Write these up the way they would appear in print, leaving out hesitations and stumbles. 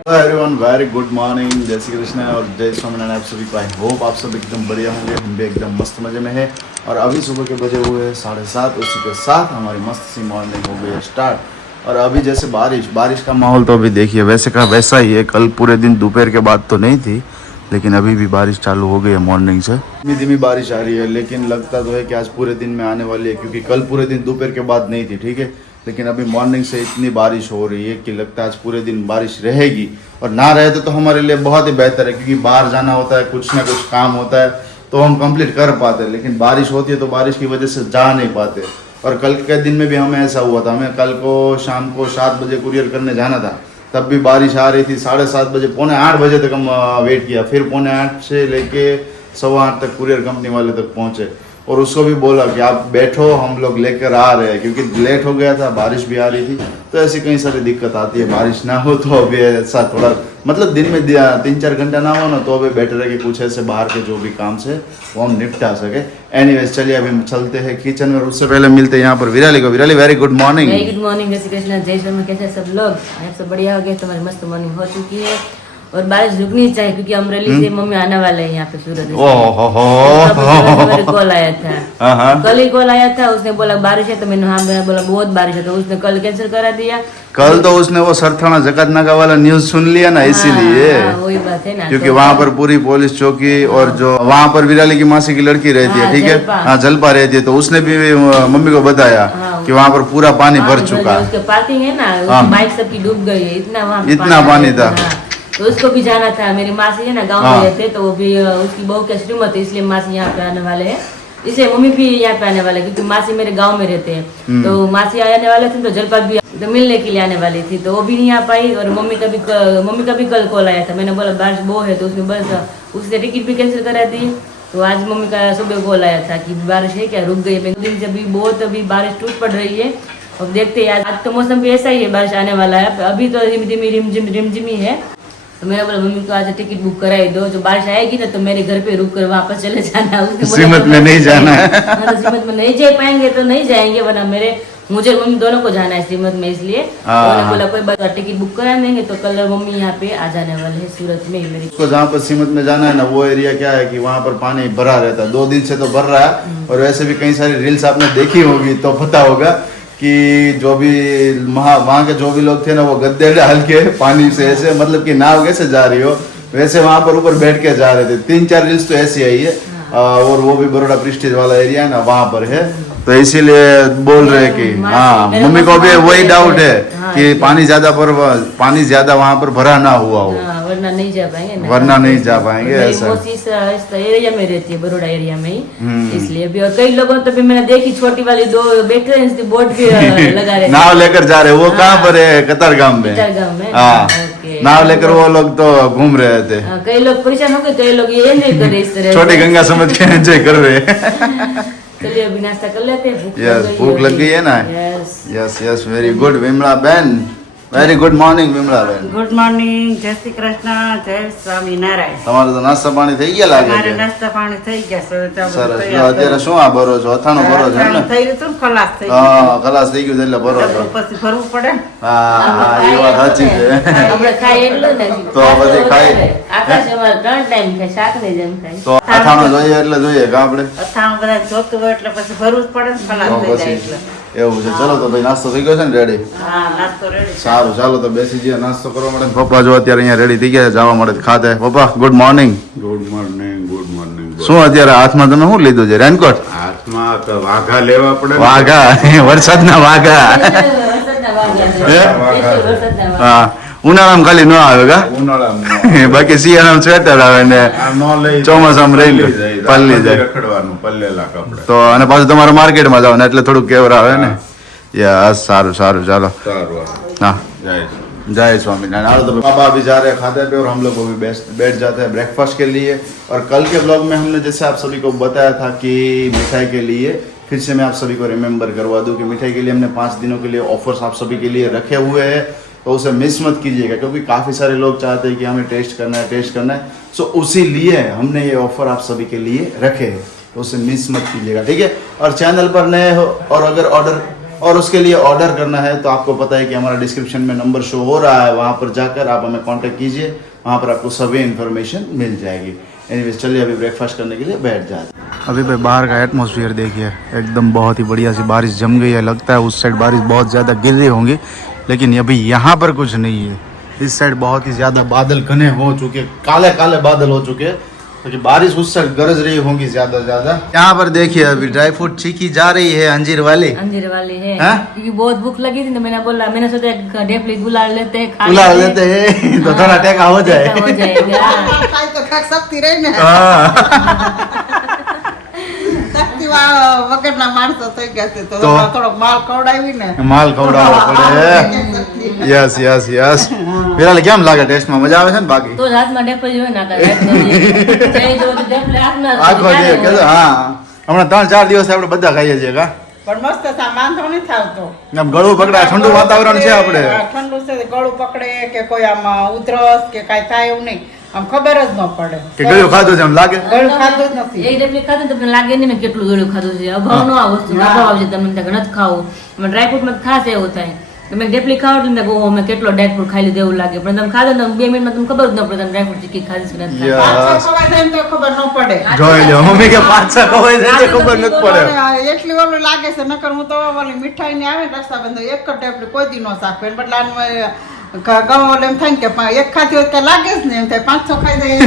Hello everyone, very good morning, जय श्री कृष्ण और जय स्वामीनारायण। आप सभी को आई होप आप सब एकदम बढ़िया होंगे। हम भी एकदम मस्त मज़े में है। और अभी सुबह के बजे हुए हैं 7:30। उसी के साथ हमारी मस्त सी मॉर्निंग हो गई है स्टार्ट। और अभी जैसे बारिश का माहौल तो अभी देखिए वैसे का वैसा ही है। कल पूरे दिन दोपहर के बाद तो नहीं थी, लेकिन अभी भी बारिश चालू हो गई है मॉर्निंग से। धीमी धीमी बारिश आ रही है, लेकिन लगता तो है कि आज पूरे दिन में आने वाली है, क्योंकि कल पूरे दिन दोपहर के बाद नहीं थी। ठीक है, लेकिन अभी मॉर्निंग से इतनी बारिश हो रही है कि लगता है आज पूरे दिन बारिश रहेगी। और ना रहे तो हमारे लिए बहुत ही बेहतर है, क्योंकि बाहर जाना होता है, कुछ ना कुछ काम होता है तो हम कंप्लीट कर पाते हैं। लेकिन बारिश होती है तो बारिश की वजह से जा नहीं पाते। और कल के दिन में भी हमें ऐसा हुआ था। हमें कल को शाम को 7 बजे कुरियर करने जाना था, तब भी बारिश आ रही थी। 7:30 बजे, 7:45 बजे तक हम वेट किया। फिर 7:45 से लेके 8:15 तक कुरियर कंपनी वाले तक पहुँचे। और उसको भी बोला कि आप बैठो, हम लोग लेकर आ रहे हैं, क्योंकि लेट हो गया था, बारिश भी आ रही थी। तो ऐसी कई सारी दिक्कत आती है। बारिश ना हो तो अभी ऐसा थोड़ा मतलब दिन में 3-4 घंटा ना हो ना, तो अभी बेटर है कि कुछ ऐसे बाहर के जो भी काम से वो हम निपटा सके। एनीवेज, चलिए अभी हम चलते हैं किचन में। उससे पहले मिलते हैं यहाँ पर विराली को। Virali, very good morning. Very good morning, जय श्री कृष्ण, जय श्री। कैसे सब लोग? आप सब बढ़िया हो गए? तुम्हारी मस्त मॉर्निंग हो चुकी है और बारिश रुकनी चाहिए, क्योंकि अमरेली से मम्मी आने वाले हैं यहाँ पे सूरत। मेरे कॉल आया था, कल ही कॉल आया था। उसने बोला बारिश है, तो मैंने बोला बहुत बारिश है, तो उसने कल कैंसिल करा दिया। कल तो उसने वो सरथाना जगतनाका वाला न्यूज सुन लिया ना, इसीलिए। वही बात है ना, क्योंकि वहाँ पर पूरी पुलिस चौकी और जो वहाँ पर विराली की मासी की लड़की रहती है, ठीक है, हाँ, जलपा रहती है, तो उसने भी मम्मी को बताया कि वहाँ पर पूरा पानी भर चुका है। उसके पार्किंग है ना, बाइक सबकी डूब गई है, इतना पानी था। तो उसको भी जाना था। मेरी मासी है ना, गाँव में रहते, तो वो भी उसकी बहू की श्रीमत है, इसलिए मासी यहाँ पे आने वाले हैं। इसलिए मम्मी भी यहाँ पे आने वाले, क्योंकि मासी मेरे गांव में रहते हैं। तो मासी आने वाले थे, तो जलपा भी तो मिलने के लिए आने वाली थी, तो वो भी नहीं आ पाई। और मम्मी का भी कल कॉल आया था। मैंने बोला बारिश बहुत है, तो उसने बस उससे टिकट भी कैंसिल करा दी। तो आज मम्मी का सुबह कॉल आया था कि बारिश है क्या, रुक गई है। दिन से भी बहुत अभी बारिश टूट पड़ रही है। अब देखते हैं, आज तो मौसम भी ऐसा ही है, बारिश आने वाला है। अभी तो रिमझिम ही है। तो मैंने बोला मम्मी को आज टिकट बुक कराई दो, जो बारिश आएगी ना तो मेरे घर पे रुक कर वापस चले जाना। श्रीमत में नहीं जाना है। श्रीमत में नहीं जा पाएंगे तो नहीं जाएंगे, वरना मुझे मम्मी दोनों को जाना है श्रीमत में, इसलिए उन्होंने बोला कोई बात, टिकट बुक करा देंगे। तो कल मम्मी यहाँ पे आ जाने वाले हैं सूरत में मेरी को। जहाँ पर श्रीमत में जाना है ना, वो एरिया क्या है कि वहाँ पर पानी भरा रहता है। 2 दिन से तो भर रहा है। और वैसे भी कई सारी रील्स आपने देखी होगी तो पता होगा कि जो भी वहाँ के जो भी लोग थे ना, वो गद्दे डाल के पानी से ऐसे, मतलब कि नाव कैसे जा रही हो वैसे वहाँ पर ऊपर बैठ के जा रहे थे। 3-4 रील्स तो ऐसी आई है। और वो भी बरोड़ा प्रेस्टीज वाला एरिया है ना, वहाँ पर है। तो इसीलिए बोल रहे हैं कि हाँ, मम्मी को भी वही डाउट है कि पानी ज्यादा वहाँ पर भरा ना हुआ हो, वरना नहीं जा पाएंगे ऐसा। इस एरिया में रहती है, बरोड़ा एरिया में ही, इसलिए भी। और कई लोगों तो भी मैंने देखी, छोटी वाली 2 बैठे बोट भी लगा रहे, नाव लेकर जा रहे। वो कहाँ पर है? कतारगाम में। हाँ, नाव लेकर वो लोग तो घूम रहे थे। कई लोग परेशान हो गए, कई लोग ये एंजॉय कर रहे इस तरह। छोटी गंगा समझ के एंजॉय कर रहे हैं। चलिए अभी नाश्ता कर लेते हैं। भूख लग गई है ना। यस, वेरी गुड विमला बहन, वेरी गुड मॉर्निंग विमला बहन। ગુડ મોર્નિંગ, જય શ્રી કૃષ્ણ, જય સ્વામિનારાયણ। તમારે તો નાસ્તા પાણી થઈ ગયા લાગે મારે છે? નાસ્તા પાણી થઈ ગયા છે, તો સરસ. જો અત્યારે શું આ ભરો છો? અથાણું ભરો છો ને? થઈ ગયું તું, ખલાસ થઈ હા, ખલાસ થઈ ગયું એટલે ભરો છો. પછી ભરવું પડે ને. હા, એ વાત સાચી છે. આપણે ખાઈ એટલું નથી તો પછી ખાઈ આકાશ અમારે 3 ટાઈમ ખાય, શાક ને જેમ ખાય. તો અથાણું જોઈએ એટલે જોઈએ કે આપણે અથાણું બધા જોતું હોય એટલે પછી ભરવું જ પડે ને, ખલાસ થઈ જાય એટલે. એવું છે. ચલો તો ભાઈ, નાસ્તો થઈ ગયો છે ને રેડી? હા, નાસ્તો રેડી. સારું, ચાલો તો બેસી જઈએ નાસ્તો કરવા માટે. પપ્પા જો અત્યારે અહીંયા રેડી થઈ ગયા જવા માટે ખાતે. પપ્પા good morning. Good morning. Good morning. શું અત્યારે હાથમાં તમે શું લીધું છે? રેનકોટ? હાથમાં તો વાઘા લેવા પડે. વાઘા, વરસાદના વાઘા. વરસાદના વાગ્યા. હા, ઉનાળામાં ખાલી ન આવે કા? ઉનાળામાં બાકી શિયાળામાં સ્વેટર આવે ને ચોમાસામાં રહી લે, પલ્લી જાય. રખડવાનું પલ્લેલા કપડા. તો અને પાછું તમારે માર્કેટમાં જાવ ને એટલે થોડુંક કેવર આવે ને. યસ, સારું ચાલો. સારું. हाँ, જય जय स्वामीनारायण। तो पापा अभी जा रहे हैं खाते पे और हम लोग अभी बैठ जाते हैं ब्रेकफास्ट के लिए। और कल के ब्लॉग में हमने जैसे आप सभी को बताया था कि मिठाई के लिए फिर से मैं आप सभी को रिमेम्बर करवा दूं कि मिठाई के लिए हमने 5 दिनों के लिए ऑफर्स आप सभी के लिए रखे हुए हैं, तो उसे मिस मत कीजिएगा, क्योंकि काफ़ी सारे लोग चाहते हैं कि हमें टेस्ट करना है। सो उसी लिए हमने ये ऑफर आप सभी के लिए रखे हैं, तो उसे मिस मत कीजिएगा, ठीक है। और चैनल पर नए हो और अगर ऑर्डर और उसके लिए ऑर्डर करना है तो आपको पता है कि हमारा डिस्क्रिप्शन में नंबर शो हो रहा है, वहाँ पर जाकर आप हमें कांटेक्ट कीजिए, वहाँ पर आपको सभी इन्फॉर्मेशन मिल जाएगी। एनीवेज चलिए अभी ब्रेकफास्ट करने के लिए बैठ जाते हैं। अभी भाई बाहर का एटमॉस्फेयर देखिए, एकदम बहुत ही बढ़िया सी बारिश जम गई है। लगता है उस साइड बारिश बहुत ज़्यादा गिर रही होंगी, लेकिन अभी यहाँ पर कुछ नहीं है। इस साइड बहुत ही ज़्यादा बादल घने हो चुके, काले काले बादल हो चुके, क्योंकि बारिश उस साइड गरज रही होगी ज्यादा। यहाँ पर देखिए अभी ड्राई फ्रूट चीकी जा रही है अंजीर वाली है हैं? क्योंकि बहुत भूख लगी थी तो मैंने सोचा ढेपली बुला लेते हैं, खा बुला लेते हैं तो थोड़ा टेका हो जाए। हो जाएगा। खाई तो खाई सकती રહી ને हाँ। શક્તિવાળા વગરના માણસો થઈ ગયા છે તો તો? થોડોક માલ ખવડાવી ને माल खवડાવવો પડે। यस यस यस વિરાલી કેમ લાગે ટેસ્ટમાં? મજા આવે છે ને? બાકી તો જ હાથમાં ઢેપલી હોય ને આખો જે કે હા હમણાં 3-4 દિવસ આપણે બધા ખાઈએ છીએ કા પણ મસ્ત છે, વાંધો નથી આવતો। આમ ગળું પકડાય, ઠંડુ વાતાવરણ છે આપણે। ઠંડુ છે, ગળું પકડે કે કોઈ આમ ઉધરસ કે કાંઈ થાય એવું નહીં, આમ ખબર જ ન પડે કે ગળું ખાધું છે એમ લાગે। ગળું ખાધું જ નથી। એક ઢેપલી ખાધું તો તમને લાગે નહીં મેં કેટલું ગળ્યું ખાધું છે। અભાવ નો આ વસ્તુ અભાવ આવશે તમને ત્યાં નથી ખાવું, ડ્રાયફ્રૂટ માં ખાસ એવું થાય। તમે ઢેપલી ખાવ એટલે ઓહો મેં કેટલો ડ્રાયફ્રૂટ ખાઈ લીધું એવું લાગે, પણ તમે ખાધો તો 2 મિનિટમાં તમને ખબર જ ન પડે તમે ડ્રાયફ્રૂટ ચીકી ખાધી કે નથી ખાધી। પાછળ ખવાય જાય ને તો ખબર ન પડે। જોઈ લો મમ્મી કે 5-6 ખવાય છે ખબર નથી પડે। મને એટલી ઓલું લાગે છે, નકર હું તો ઓલી મીઠાઈ ની આવે ને રક્ષાબંધન એક જ ટેપલી કોઈ દી નો શાક એને બદલે ઘઉં ઓલે એમ થાય ને કે એક ખાતી હોય તો લાગે જ ને એમ થાય 5-6 ખાઈ જાય।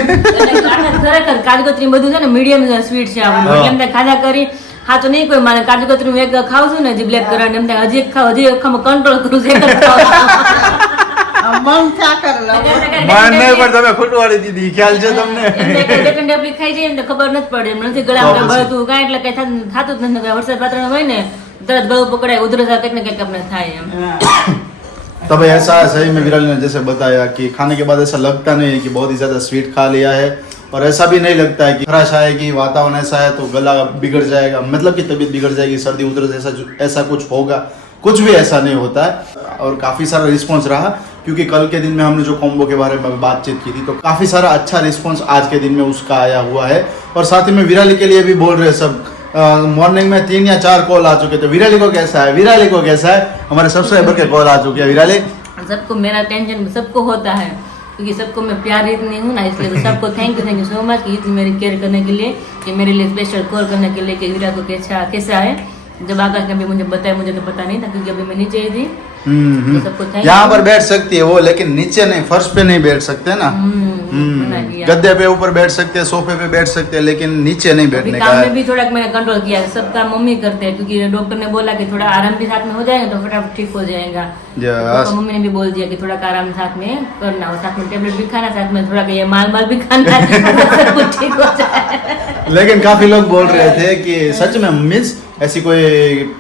ખરેખર કાજુકતરી બધું છે ને મીડિયમ સ્વીટ છે આપણું, એમ થાય ખાધા કરી હા તો નહીં કોઈ માને કાજુકતરી હું એક ખાવ છું ને જે બ્લેક કલર એમ થાય હજી એક ખાવ હજી એક કંટ્રોલ કરું છું એક જ ખાવ। મન થયા કરે મન નહીં પણ તમે ખોટવાડી દીધી, ખ્યાલ છે તમને? ડબલી ખાઈ જાય ને તો ખબર નથી પડે, એમ નથી ગળામાં બળતું કાંઈ એટલે કઈ થતું જ નથી। વરસાદ વાતાવરણ હોય ને તરત ગળું પકડાય, ઉધરસ કંઈક ને કંઈક આપણે થાય એમ। तो भाई ऐसा है, सही में विराली ने जैसे बताया कि खाने के बाद ऐसा लगता नहीं है कि बहुत ही ज़्यादा स्वीट खा लिया है, और ऐसा भी नहीं लगता है कि खराश आएगी, वातावरण ऐसा है तो गला बिगड़ जाएगा, मतलब कि तबीयत बिगड़ जाएगी, सर्दी उधरस ऐसा कुछ होगा, कुछ भी ऐसा नहीं होता है। और काफ़ी सारा रिस्पॉन्स रहा, क्योंकि कल के दिन में हमने जो कॉम्बो के बारे में बातचीत की थी तो काफ़ी सारा अच्छा रिस्पॉन्स आज के दिन में उसका आया हुआ है। और साथ ही में विराली के लिए भी बोल रहे सब, मॉर्निंग में 3 या 4 कॉल आ चुके थे, विराली को कैसा है, विराली को कैसा है, हमारे सब्सक्राइबर के कॉल आ चुके हैं। विराली सबको मेरा टेंशन सबको होता है, क्योंकि सबको मैं प्यार इतनी हूँ ना, इसलिए तो सबको थैंक यू सो मच कि इतनी मेरी केयर करने के लिए, कि मेरे लिए स्पेशल कॉल करने के लिए कि वीरा को कैसा है। जब आकाश ने भी मुझे बताया, मुझे तो पता नहीं था क्योंकि अभी मैं नीचे ही थी। तो सबको थैंक यहाँ पर बैठ सकती है वो, लेकिन नीचे नहीं, फर्श पे नहीं बैठ सकते ना। गद्दे पे ऊपर बैठ सकते हैं, सोफे पे बैठ सकते हैं, लेकिन नीचे नहीं बैठने का काम है। में भी थोड़ा मैंने कंट्रोल किया, सब काम मम्मी करते हैं क्योंकि डॉक्टर ने बोला कि थोड़ा आराम भी साथ में हो जाएगा तो फटाफट ठीक हो जाएगा। तो मम्मी ने भी बोल दिया कि थोड़ा आराम साथ में करना हो, साथ में टेबलेट भी खाना, साथ में थोड़ा ये माल भी खाना सब कुछ ठीक हो जाए। लेकिन काफी लोग बोल रहे थे कि सच में मिस ऐसी कोई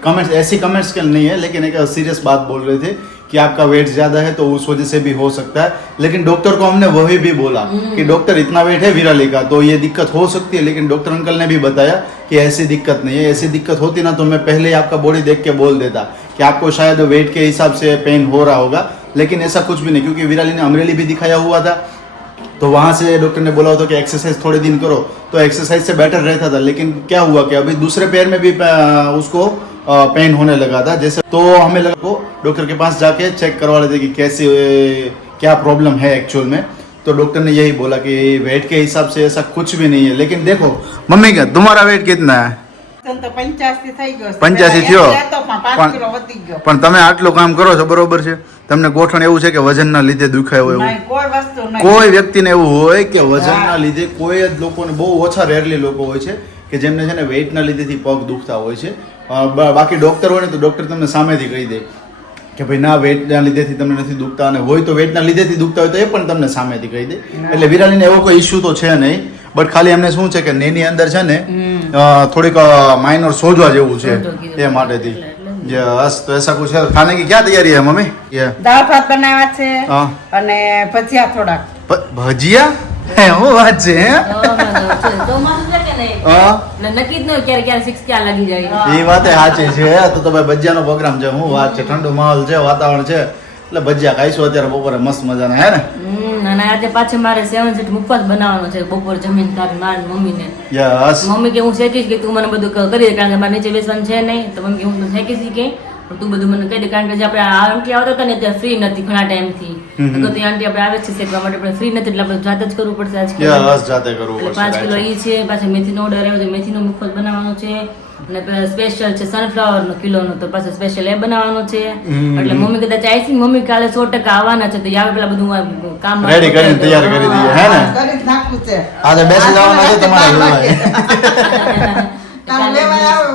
कमेंट्स के नहीं है, लेकिन एक सीरियस बात बोल रहे थे कि आपका वेट ज्यादा है तो उस वजह से भी हो सकता है। लेकिन डॉक्टर को हमने वही भी बोला कि डॉक्टर इतना वेट है विराली का तो ये दिक्कत हो सकती है, लेकिन डॉक्टर अंकल ने भी बताया कि ऐसी दिक्कत नहीं है। ऐसी दिक्कत होती ना तो मैं पहले ही आपका बॉडी देख के बोल देता कि आपको शायद वेट के हिसाब से पेन हो रहा होगा, लेकिन ऐसा कुछ भी नहीं, क्योंकि विराली ने अमरेली भी दिखाया हुआ था तो वहाँ से डॉक्टर ने बोला था कि एक्सरसाइज थोड़े दिन करो, तो एक्सरसाइज से बेटर रहता था। लेकिन क्या हुआ कि अभी दूसरे पैर में भी उसको पेन होने लगा था जैसे, तो हमें लगा को डॉक्टर के पास जाके चेक करवा लेते कि कैसे क्या प्रॉब्लम है एक्चुअल में। तो डॉक्टर ने यही बोला कि वेट के हिसाब से ऐसा कुछ भी नहीं है। लेकिन देखो मम्मी का तुम्हारा वेट कितना है? તો 85 થઈ ગયો છે। 85 થયો? તો 5 કિલો વધી ગયો। પણ તમે આટલું કામ કરો છો બરોબર છે, તમને ગોઠણ એવું છે કે વજનના લીધે દુખાય હોય એવું? નહીં, કોઈ વસ્તુ નહીં। કોઈ વ્યક્તિને એવું હોય કે વજનના લીધે, કોઈ જ લોકોને બહુ ઓછા રેરલી લોકો હોય છે કે જેમને છે ને વેઇટના લીધેથી પગ દુખતા હોય છે। બાકી ડોક્ટર હોય ને તો ડોક્ટર તમને સામેથી કહી દે કે ભાઈ ના વેટના લીધેથી તમને નથી દુખતા, અને હોય તો વેટના લીધેથી દુખતા હોય તો એ પણ તમને સામેથી કહી દે। એટલે વિરાલીને એવો કોઈ ઇશ્યુ તો છે નહીં, બટ ખાલી એમને શું છે કે નેની અંદર છે ને થોડીક माइनर सोजवा जेवू छे એ માટેથી। यस, तो ऐसा कुछ है। खाने की क्या तैयारी है मम्मी? ये દાળ ભાત બનાવ્યા છે हाँ અને ભજીયા થોડાક। भजिया है वो बात છે હે? ચોમાસું છે કે નહીં હા નક્કી જ નહીં ક્યારે 6 ક્યાં લાગી જાય। એ વાત સાચી છે। તો ભાઈ ભજીયાનો પ્રોગ્રામ છે, હું વાત છે, ઠંડુ માહોલ છે, વાતાવરણ છે, એટલે ભજીયા ખાઈશું અત્યારે બપોરે મસ્ત મજાના હે ને। અને આજે પાછું મારે 7 સીટ મુખવાસ બનાવવાનો છે બપોર જમીન તારી મારી મમ્મીને। યસ મમ્મી કે હું શેકીશ કે તું મને બધું કરી દે, કારણ કે મારે નીચે બેસવાનું છે નહીં, તો મમ્મી કે હું તો શેકીશ કે પણ તું બધું મને કહી દે, કારણ કે જે આપણે આ આંટી આવતા હતા ને ત્યાં ફ્રી નથી ઘણા ટાઈમથી. તો તે આંટી આપણે આવે છે શેકવા માટે પણ ફ્રી નથી, એટલે આપણે જાતે જ કરવું પડશે આજ કિલો. યસ જાતે કરવું એટલે 5 કિલો ઈ છે. પાછો મેથીનો ઓર્ડર આવ્યો છે, મેથીનો મુખવાસ બનાવવાનો છે. અને સ્પેશિયલ છે સનફ્લાવર નો કિલોનો, તો પાછો સ્પેશિયલ એ બનાવવાનો છે. એટલે મમ્મી કદાચ આઈ થિંક મમ્મી કાલે 100% આવવાના છે, તો આવે પેલા બધું કામ રેડી કરીને તૈયાર કરી દઈએ, હે ને? કરી જ નાખવું છે આજે બેસી જવાના છે તમારે. કાલ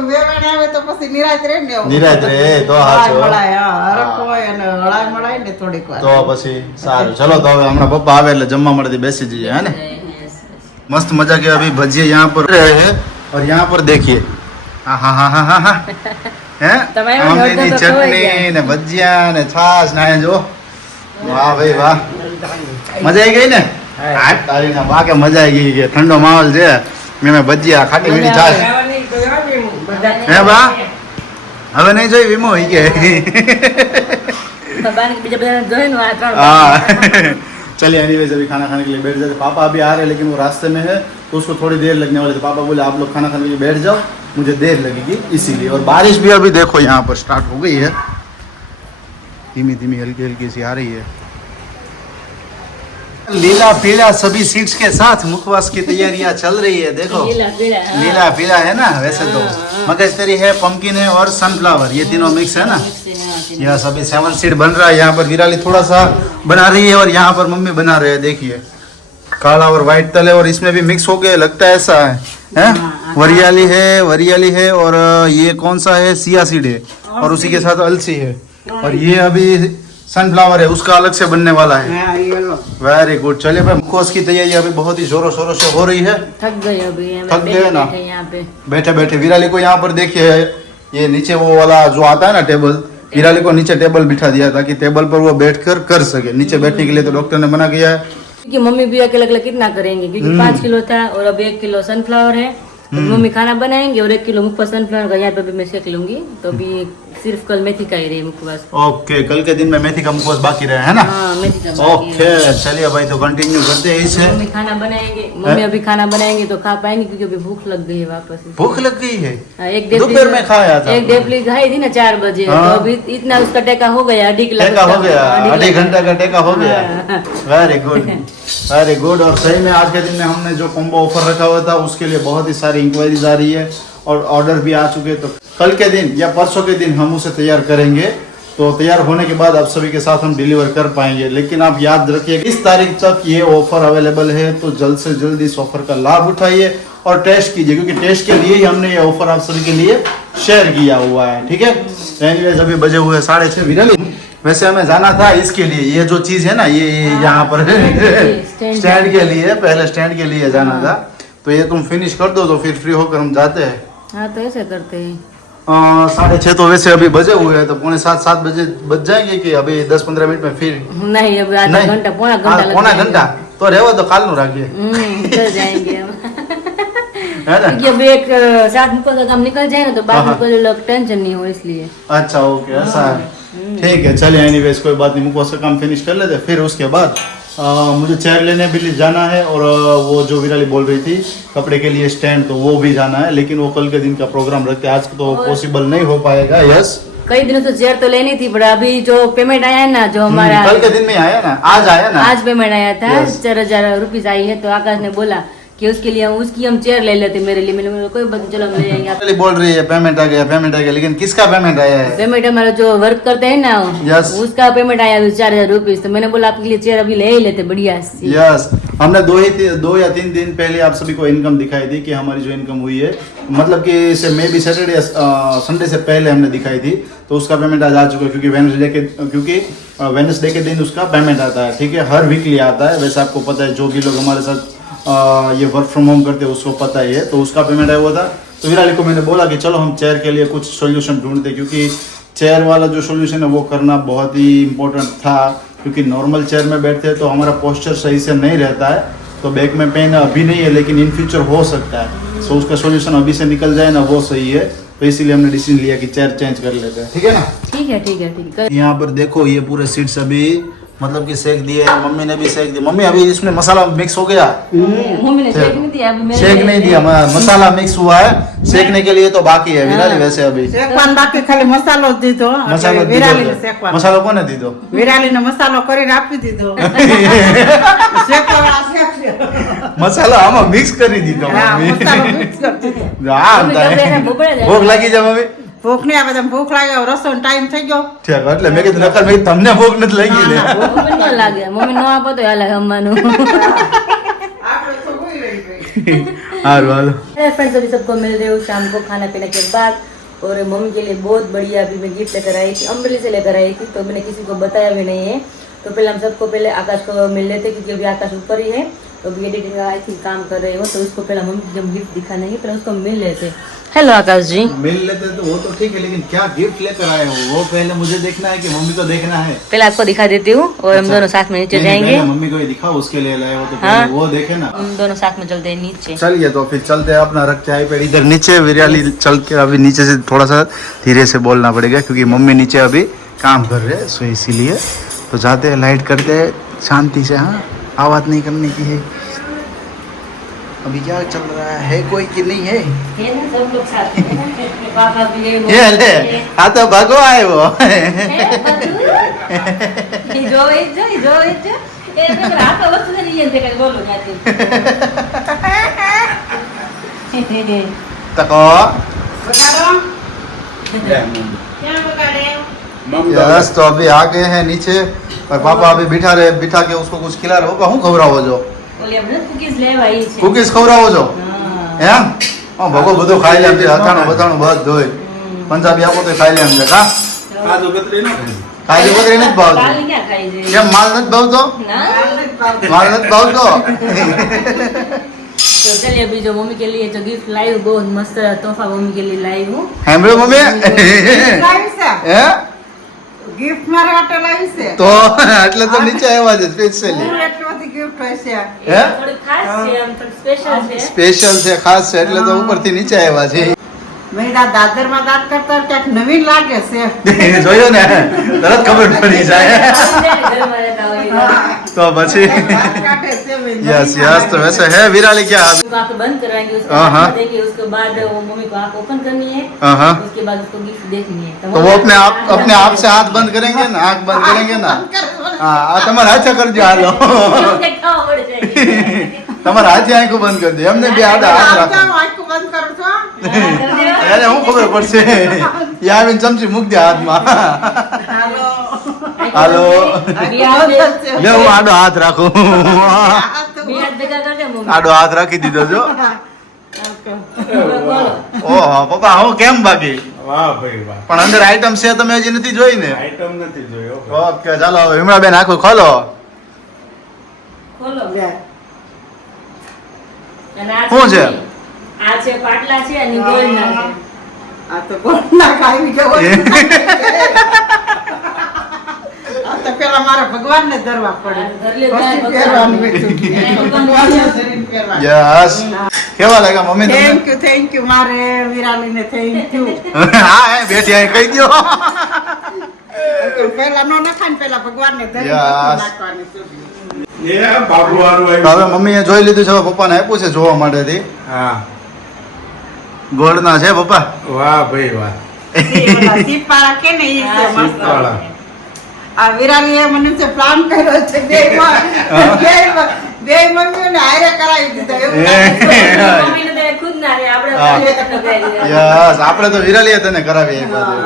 વેવાણ આવે તો પછી નિરાંત રહે ને એવું. નિરાંત રહે તો હળાય હાચો. મળાય, હા, હરખ હોય અને હળાય મળાય ને થોડીક વાર. તો પછી સારું, ચલો તો હવે હમણાં પપ્પા આવે એટલે જમવા મળે બેસી જઈએ, है ना? मस्त मजा के अभी भजिए यहाँ पर रहे हैं और यहाँ पर देखिए हाँ हाँ हाँ हाँ हाँ हैं તમારે आमलीनी અડધો તો ખવાઈ चटनी ગયા. ने भजिया ने छाछ ने जो वाह भाई वाह मजा आई गई ने तारी ना वाह के मजा आई गई के ठंडो माहौल છે મેં ભજીયા ખાટી મીઠી છાશ હે બા હવે નહીં જોઈ વીમો હઈ કે બાને બીજા બધા જોઈને આ ત્રણ हाँ चलिए एनीवेज अभी खाना खाने के लिए बैठ जाते। पापा अभी आ रहे हैं लेकिन वो रास्ते में है तो उसको थोड़ी देर लगने वाली, तो पापा बोले आप लोग खाना खाने के लिए बैठ जाओ, मुझे देर लगेगी इसीलिए। और बारिश भी अभी देखो यहाँ पर स्टार्ट हो गई है, धीमी धीमी हल्की हल्की सी आ रही है। लीला पीला सभी सीड्स के साथ मुखवास की तैयारियां चल रही है, देखो લીલા પીળા, હા. लीला पीला है ना, वैसे तो मगजतरी है, पम्पकिन है और सनफ्लावर, ये तीनों मिक्स है ना। यह सभी 7 सीड बन रहा है। यहाँ पर विराली थोड़ा सा बना रही है और यहाँ पर मम्मी बना रहे हैं, देखिए काला और व्हाइट तल है और इसमें भी मिक्स हो गया, लगता है ऐसा है? वरियाली है और ये कौन सा है, सिया सीड है और उसी के साथ अलसी है और ये अभी सनफ्लावर है, उसका अलग से बनने वाला है। હા, એ લો. Very good. चलिए भाई मुखवास की तैयारी अभी बहुत ही जोरों शोरों से हो रही है। थक गए अभी हम थक गए ना? बैठे यहाँ पे। बैठे बैठे विराली को यहाँ पर देखिए, ये नीचे वो वाला जो आता है ना टेबल, विराली को नीचे टेबल बिठा दिया ताकि टेबल पर वो बैठकर कर सके। नीचे बैठने के लिए तो डॉक्टर ने मना किया है। क्योंकि मम्मी भी अकेले अकेले कितना करेंगे, क्योंकि 5 किलो था और अब 1 किलो सनफ्लावर है, तो मम्मी खाना बनाएंगे और 1 किलो मुखवास सनफ्लावर का यहाँ पे भी मैं सेक लूंगी। तो अभी सिर्फ कल मेथी का ही रही मुखवास। ओके, कल के दिन में मेथी का मुखवास बाकी रहे, है ना? हाँ, मेथी का बाकी है। ओके चलिए भाई, तो कंटिन्यू करते हैं इसे। मम्मी खाना बनाएंगे, मम्मी अभी खाना बनाएंगे तो खा पाएंगे, क्योंकि अभी भूख लग गई है वापस से। भूख लग गई है, हाँ, एक डेपली दोपहर में खाया था। एक डेपली खाई थी ना 4 बजे, हाँ। तो अभी इतना उसका टेका हो गया, 1.5 किलो टेका हो गया, 2.5 घंटा का टेका हो गया। हाँ। Very good very good. और सही में आज के दिन में हमने जो कॉम्बो ऑफर रखा हुआ था उसके लिए बहुत ही सारी इंक्वायरीज आ रही है और ऑर्डर भी आ चुके हैं। तो कल के दिन या परसों के दिन हम उसे तैयार करेंगे, तो तैयार होने के बाद आप सभी के साथ हम डिलीवर कर पाएंगे। लेकिन आप याद रखिए इस तारीख तक ये ऑफर अवेलेबल है, तो जल्द से जल्द इस ऑफर का लाभ उठाइए और टेस्ट कीजिए, क्योंकि टेस्ट के लिए ही हमने ये ऑफर आप सभी के लिए शेयर किया हुआ है। ठीक है, एनीवेज अभी बजे हुए 6:30 विराली। वैसे हमें जाना था इसके लिए, ये जो चीज है ना ये यहाँ पर स्टैंड के लिए, पहले स्टैंड के लिए जाना था, तो ये तुम फिनिश कर दो तो फिर फ्री होकर हम जाते हैं। हाँ, तो ऐसे करते हैं। 6:30 तो वैसे अभी बजे हुए हैं, तो 6:45-7 बजे बज जाएंगे कि अभी 10-15 मिनट में फिर? नहीं, अब आधा नहीं। घंटा पौना घंटा लग पौना जाएगा। घंटा तो रहो तो काल नु राखिए, चल जाएंगे हम। है ना? क्योंकि अब एक साथ मुखवास का काम निकल जाए ना, तो बाद हाँ, में कोई लोग टेंशन नहीं हो, इसलिए। अच्छा ओके, ऐसा है, ठीक है। चलिए एनीवेज कोई बात नहीं, मुखवास का काम फिनिश कर लेते, फिर उसके बाद मुझे चेयर लेने भी जाना है और वो जो विराली बोल रही थी कपड़े के लिए स्टैंड, तो वो भी जाना है, लेकिन वो कल के दिन का प्रोग्राम रखते हैं, आज तो पॉसिबल नहीं हो पाएगा। यस, कई दिनों से चेयर तो लेनी थी, पर अभी जो पेमेंट आया है ना, जो हमारा कल के दिन में आया ना, आज आया ना, आज पेमेंट आया था, Yes. 4,000 रुपीज आई है, तो आकाश ने बोला कि उसके लिए उसकी हम चेयर ले लेते मेरे लिए। मैंने बोला कोई बात नहीं, चलो हम ले जाएंगे। विराली बोल रही है पेमेंट आ गया, लेकिन किसका पेमेंट आया है? पेमेंट हमारा जो वर्क करते हैं ना, Yes. उसका पेमेंट आया 4,000 रुपीज। तो मैंने बोला आपके लिए चेयर अभी ले ही लेते, बढ़िया सी। यस, हमने 2 या 3 दिन पहले आप सभी को इनकम दिखाई थी कि हमारी जो इनकम हुई है, मतलब कि इसे मे बी सैटरडे या संडे से पहले हमने दिखाई थी, तो उसका पेमेंट आज आ चुका है, क्योंकि वेडनेसडे के दिन उसका पेमेंट आता है। ठीक है, हर वीकली आता है, वैसे आपको पता है, जो भी लोग हमारे साथ ये वर्क फ्रॉम होम करते हैं उसको पता ही है। तो उसका पेमेंट आया हुआ था, तो विराली को मैंने बोला कि चलो हम चेयर के लिए कुछ सोल्यूशन ढूंढते, क्योंकि चेयर वाला जो सोल्यूशन है वो करना बहुत ही इम्पोर्टेंट था, क्योंकि नॉर्मल चेयर में बैठते हैं तो हमारा पोस्चर सही से नहीं रहता है, तो बैक में पेन अभी नहीं है लेकिन इन फ्यूचर हो सकता है। सो उसका सोल्यूशन अभी से निकल जाए ना, वो सही है, तो इसीलिए हमने डिसीजन लिया कि चेयर चेंज कर लेते हैं। ठीक है ना? ठीक है, ठीक है, ठीक है। यहाँ पर देखो ये पूरे सीट्स अभी मतलब कि सेक दिए, मम्मी ने भी सेक दिया। मम्मी अभी इसमें मसाला मिक्स हो गया, मम्मी ने शेक नहीं दिया, अभी मैंने शेक नहीं दिया, मसाला मिक्स हुआ है, सेकने के लिए तो बाकी है विराली वैसे अभी શેકવાનું બાકી ખાલી મસાલો જ દીધો मसालो એટલે વિરાલીને શેકવાનો मसालो कोने दीदो વિરાલીને મસાલો કરીને આપી દીધો શેકવાવાળા શેકશે. मसाला आमा मिक्स કરી દીધો હા મમ્મી મસાલો મિક્સ કરી દીધો. હા મમ્મી ગમે એને ભૂપળે જાય. ભૂખ લાગી જાય મમ્મી ભૂખ નહીં આવે તમે ભૂખ લાગે રસોઈનો ટાઈમ થઈ ગયો ઠીક એટલે મેં કીધું નકર મેં તમને ભૂખ નથી લાગી લે મમ્મી ન લાગે, મમ્મી ન આપો તો હાલે જમવાનું. આપણે તો ભૂઈ રહી ગઈ. હારું હાલો फ्रेंड्स अभी सबको मिल रहे हो शाम को खाना पीने के बाद, और मम्मी के लिए बहुत बढ़िया अभी मैं गिफ्ट लेकर आई थी, अम्ब्रेला से लेकर आई थी, तो मैंने किसी को बताया भी नहीं है। तो पहले हम सबको पहले आकाश को मिल लेते क्योंकि अभी आकाश ऊपर ही है, तो अभी एडिटिंग का आई थिंक काम कर रहे हो, तो उसको पहले मम्मी जब गिफ्ट दिखाना है पहले उसको मिल लेते। हेलो आकाश जी। मिल लेते तो वो तो ठीक है, लेकिन क्या गिफ्ट लेकर आए हो वो पहले मुझे देखना है कि मम्मी को देखना है। पहले आपको दिखा देती हूँ और हम दोनों साथ में नीचे नहीं, जाएंगे। पहले मम्मी को ही दिखाओ, उसके लिए लाए हो तो पहले हाँ। वो देखे ना। हम दोनों साथ में चलते हैं नीचे। चलिए तो फिर चलते हैं, अपना रख के आई पेड़ इधर नीचे। विराली चल के अभी नीचे से थोड़ा सा धीरे से बोलना पड़ेगा क्योंकि मम्मी नीचे अभी काम कर रहे हैं, सो इसीलिए तो जाते हैं, लाइट करते हैं शांति से। हाँ आवाज़ नहीं करने की है। अभी क्या चल रहा है कोई कि नहीं है? ये ना सब लोग साथ में। पापा भी है, वो ये भी ले है। हाँ तो भगो आए वो तको બગાડો? ક્યાં બગાડે? यस तो अभी आ गए हैं नीचे और पापा अभी बिठा के उसको कुछ खिला रहे हो। पापा हूँ खवराવો છો? કુકીઝ ખવરાવો છો એમ? હા ભગો બધું ખાઈ લે, અથાણું બથાણું બધું પંજાબી આપો તો ખાઈ લે એમ છે કા? કાજુ કતરી નો કાજુ બકરી નથી ભાવતું? કેમ માલ નથી ભાવતો? માલ નથી ભાવતો? तो चलिए अभी जो मम्मी के लिए जो गिफ्ट लाई हूँ बहुत मस्त तोहफा मम्मी के लिए लाई हूँ। સાંભળ્યો મમ્મી? લાવી છે હે ગિફ્ટ મારા માટે લાવી છે તો એટલે તો નીચે આવ્યા છે સ્પેશિયલી। હું એટલી બધી ગિફ્ટ હોય છે હે थोड़ी खास है, हम थोड़ी स्पेशल है। સ્પેશિયલ છે, ખાસ છે એટલે તો ઉપરથી નીચે આવ્યા છે। મેં દાદરમાં દાંત કરતા ક્યાંક નવીન લાગે છે જોયો ને તરત ખબર પડી જાય घर में रहता हुआ તો પછી દાંત કાઢે છે મેં यस નવીન यस तो લાગે वैसे है विराली क्या अभी? को आंख बंद कराएंगे, उसको हाँ, हाँ। आंख देंगे, उसके बाद वो मम्मी को आंख ओपन करनी है, हाँ उसके बाद उसको गिफ्ट देखनी है। तो वो अपने आप से हाथ बंद करेंगे ना, आंख बंद करेंगे ना। हाँ आ તમારા હાથે કરજો હાલો देखा पड़ जाएगी। તમારા હાથે આંખો બંધ કરી દે એમને બે આડા હાથ રાખો આંખો બંધ કરું છો એને હું ખબર પડશે ઈ આવીને ચમચી મૂક દે હાથમાં હાલો હાલો अभी आप दे- લે હું આડો હાથ રાખું भी हाथ देखा करते हैं मम्मी। આડો હાથ રાખી દીધો જો बोलो। ઓહો પપ્પા હું કેમ બાકી વાહ ભાઈ વાહ પણ અંદર આઈટમ છે તમે હજી નથી જોઈ ને આઈટમ નથી જોયો ઓકે ચાલો હવે વિમળાબેન આખું ખોલો खोलो। લે અને આ શું છે? આ છે પાટલા છે અને ગોળના છે। આ તો ગોળના ખાઈ ગયો આ તો પેલા મારા ભગવાનને ધરવા પડે ધરલે પછી ભગવાન. પહેરવાનું બેઠું. ભગવાનને ધરીને પહેરવાનું. યસ કેવા લાગ્યા મમ્મી તમને થેન્ક યુ મારે વિરાલીને થેન્ક યુ હા એ બેઠી અહીં કહી દો પેલા નો નખાય ને પેલા ભગવાનને ધરીને Yes. પછી નાખવાની ચૂંટણી. એ બાબુ વાળું તો હવે આવ્યું મમ્મીએ જોઈ લીધું છે હવે પપ્પાને આપ્યું છે જોવા માટેથી હા ગોળના છે પપ્પા વાહ ભાઈ વાહ ઓલા સીપવાળા કે ને ઈ છે મસ્ત. સીપવાળા. આ વિરાલીએ મને જે પ્લાન કર્યો છે બે મમ્મીઓને હારે કરાવી દીધા એવું લાગે છે. મમ્મીને તો ખુદ ના રે આપણે હા. પહેલે તમને કહી દીધા. યસ આપણે તો વિરાલીએ તને કરાવી એ બધું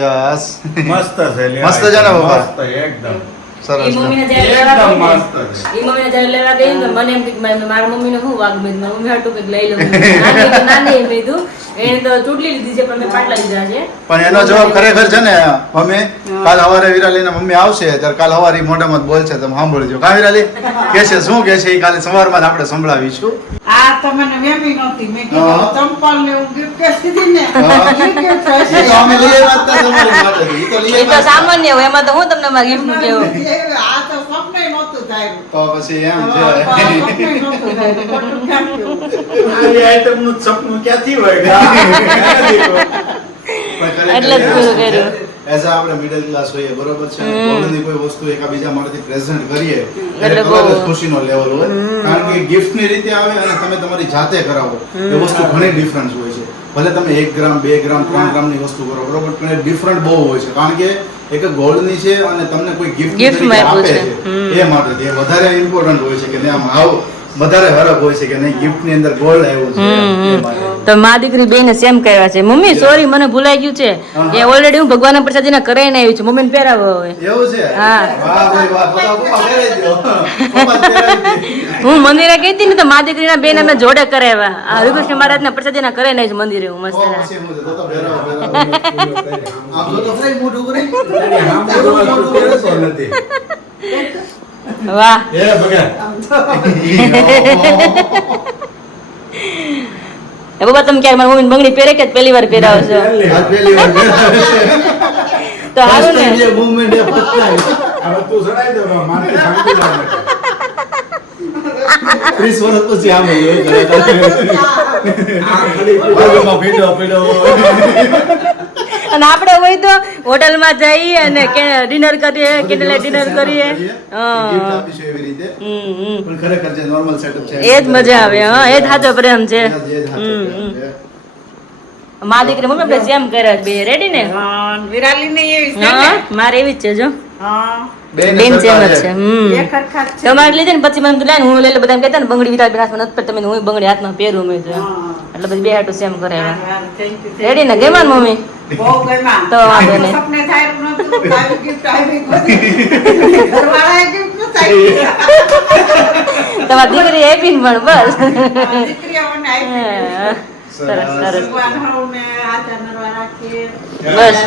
યસ મસ્ત છે લે મસ્ત છે ને બાબા? મસ્ત એકદમ સરસ ઈ મમ્મીને જ્યારે લેવા એકદમ ગઈ ને, મસ્ત છે ઈ મમ્મીને જ્યારે લેવા ગઈ ને તો મને એમ કે મારા મમ્મીને શું વાગ મેં મારી મમ્મી હાટું કંઈક લઈ લઉં નાની તો નાની એમ કીધું એને તો ચૂંટલી લીધી છે પણ મેં પાટલા લીધા છે પણ એનો જવાબ ખરેખર છે ને મમ્મી કાલ સવારે વિરાલી ના મમ્મી આવશે ત્યારે કાલ સવારે ઈ મોઢામાં જ બોલશે તમે સાંભળજો કા વિરાલી કે છે શું કે છે ઈ કાલે સવારમાં જ આપણે સંભળાવીશું આ તો મને વેમી નહોતી મેં કીધું હા. ચંપલ ને એવું gift કરી દીધી ને હા. ઈ gift હશે. ઈ તો અમે લઈ આવ્યા હતા તમારી માટે ઈ તો લઈ એ તો આવ્યા હતા. સામાન્ય હોય એમાં તો હું તમને મારા ગિફ્ટ નું કેવું આ તો સ્વપ્નેય નહોતું થાય તો પછી એમ છે સ્વપ્નેય નહોતું થાય ખોટું કેમ કહેવું? આ આઈટમ નું સપનું ક્યાંથી હોય એટલે જ પૂરું કર્યું એઝ આપણે મિડલ ક્લાસ હોઈએ બરોબર છે ગોલ્ડની કોઈ વસ્તુ એકાબીજા માટેથી પ્રેઝન્ટ કરીએ એટલે એટલે બહુ. અલગ જ ખુશીનો લેવલ હોય કારણ કે ગિફ્ટની રીતે આવે અને તમે તમારી જાતે કરાવો એ વસ્તુ ઘણી ડિફરન્સ હોય છે ભલે તમે 1 ગ્રામ 2 ગ્રામ 3 ગ્રામની વસ્તુ કરો બરોબર પણ એ ડિફરન્ટ બહુ હોય છે કારણ કે એક ગોલ્ડની છે અને તમને કોઈ Gift ગિફ્ટ માં આપે આપ્યું છે એ માટે એ વધારે ઇમ્પોર્ટન્ટ હોય છે કે આમ આવો વધારે હરખ હોય છે કે નહીં ગિફ્ટની અંદર ગોલ્ડ આવ્યું છે એ માટે તો મા દીકરી બેને સેમ કર્યા છે મમ્મી સોરી મને ભૂલાઈ ગયું છે એ ઓલરેડી હું ભગવાનના પ્રસાદીને કરાઈને આવી છું મમ્મીને પહેરાવો હવે એવું છે હા. વાહ ભાઈ વાહ પપ્પા પહેરાવી દો પપ્પા પહેરાવી દે હું મંદિરે ગઈ હતી ને તો મા દીકરીના બેન અમે જોડે કરાવ્યા આ હરિકૃષ્ણ મહારાજના પ્રસાદીના કરાઈને આવી છું મંદિરે હું મસ્ત પછી હું તો પહેરાવો આમ તો ફ્રાઈ મોઢું કરે આમ તો કરતો નથી. વાહ એ બગા એ બાબા તમે ક્યારે મારી મમ્મી બંગડી પહેરે કે પહેલી વાર પહેરાવો છો આ પહેલી વાર તો હારું ને જે મૂવમેન્ટ એ પત્તા હવે તું સડાઈ દે મારે શાંતિ લાગે 30 વર્ષ પછી આમ એવું કરે આ ખડી બાજુમાં પીડો અને આપણે હોય તો હોટલમાં જઈએ અને ડિનર કરીએ કેન્ડલ ડિનર કરીએ ગિફ્ટ હા આપીશું એવી રીતે હમ. પણ ખરેખર જે નોર્મલ સેટઅપ છે એ જ મજા આવે હા એ જ સાચો પ્રેમ છે એ જ સાચો પ્રેમ છે. મા દીકરી મમ્મી આપણે સેમ કર્યા બે રેડી ને વિરાલીને એવી છે ને હા મારે એવી જ છે જો હા બેયને બેન સેમ સરખા જ છે એ ખરખા જ છે તમારે લીધે ને પછી મને લાઈને હું લઈ લે બધા કહેતા ને બંગડી વિતાર બેન હાથમાં નથી તમે હું બંગડી હાથમાં પહેરું મેં તો હા. એટલે પછી બે હાટું સેમ કરે હારું, thank you, thank you. Ready ને ગેમાન મમ્મી બહુ ગમ્યા. તો વાંધો નહીં. સપને થાય નહોતું, આવી gift આવી બધી. ઘરવાળાએ gift નહોતું આપ્યું. તમારી દીકરી આપી ને પણ બસ દીકરીઓ મને આપી. હા, સરસ સરસ ભગવાન હવને હાથા નરવા રાખે. બસ.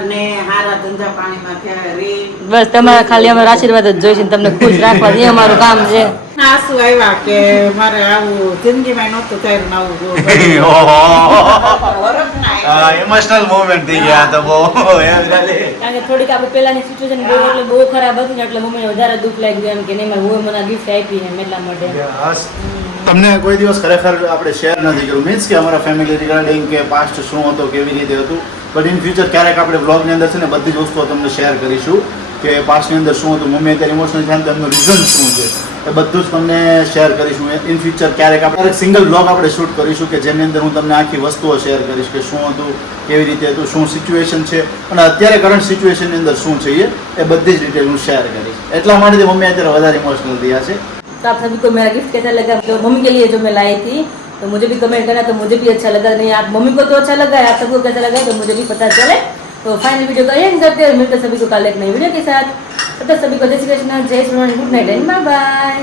અને હારા ધંધા પાણીમાં થયા રે. બસ તમારા ખાલી અમારા આશીર્વાદ જ જોઈશે ને તમને ખુશ રાખવા એ અમારું કામ છે આંસુ આવ્યા કે મારે આવું જિંદગીમાં નહોતું થયું ને આવું જોવું. વરખ ના આવ્યા. ઇમોશનલ મોમેન્ટ થઈ ગયા તો બહુ એમ ચાલે. કારણ કે થોડીક આપણે પહેલાની સિચ્યુએશન બહુ ખરાબ હતી ને એટલે મમ્મીને વધારે દુઃખ લાગ્યું એમ કે નહીં મારે હું મને ગિફ્ટ આપી એમ એટલા માટે તમને કોઈ દિવસ ખરેખર આપણે શેર નથી કર્યું મીન્સ કે અમારા ફેમિલી રિગાર્ડિંગ કે પાસ્ટ શું હતો કેવી રીતે હતું બટ ઇન ફ્યુચર ક્યારેક આપણે બ્લોગની અંદર છે ને બધી જ વસ્તુઓ તમને શેર કરીશું કે પાસ્ટની અંદર શું હતું મમ્મી અત્યારે ઇમોશનલ થાય તો એમનું રીઝન શું છે એ બધું જ તમને શેર કરીશું ઇન ફ્યુચર ક્યારેક આપણે સિંગલ બ્લોગ આપણે શૂટ કરીશું કે જેની અંદર હું તમને આખી વસ્તુઓ શેર કરીશ કે શું હતું કેવી રીતે હતું શું સિચ્યુએશન છે અને અત્યારે કરંટ સિચ્યુએશનની અંદર શું છે એ બધી જ ડિટેલ હું શેર કરીશ એટલા માટે મમ્મી અત્યારે વધારે ઇમોશનલ થયા છે तो आप सभी को मेरा गिफ्ट कैसा लगा तो मम्मी के लिए जो मैं लाई थी तो मुझे भी कमेंट करना तो मुझे भी अच्छा लगा नहीं आप मम्मी को तो अच्छा लगा है आप सबको कैसा लगा तो मुझे भी पता चले तो फाइनल वीडियो का एंड करते हैं मिलते सभी को कल एक नई वीडियो के साथ तब तक सभी को जय श्री कृष्ण जय Shri good night and bye bye.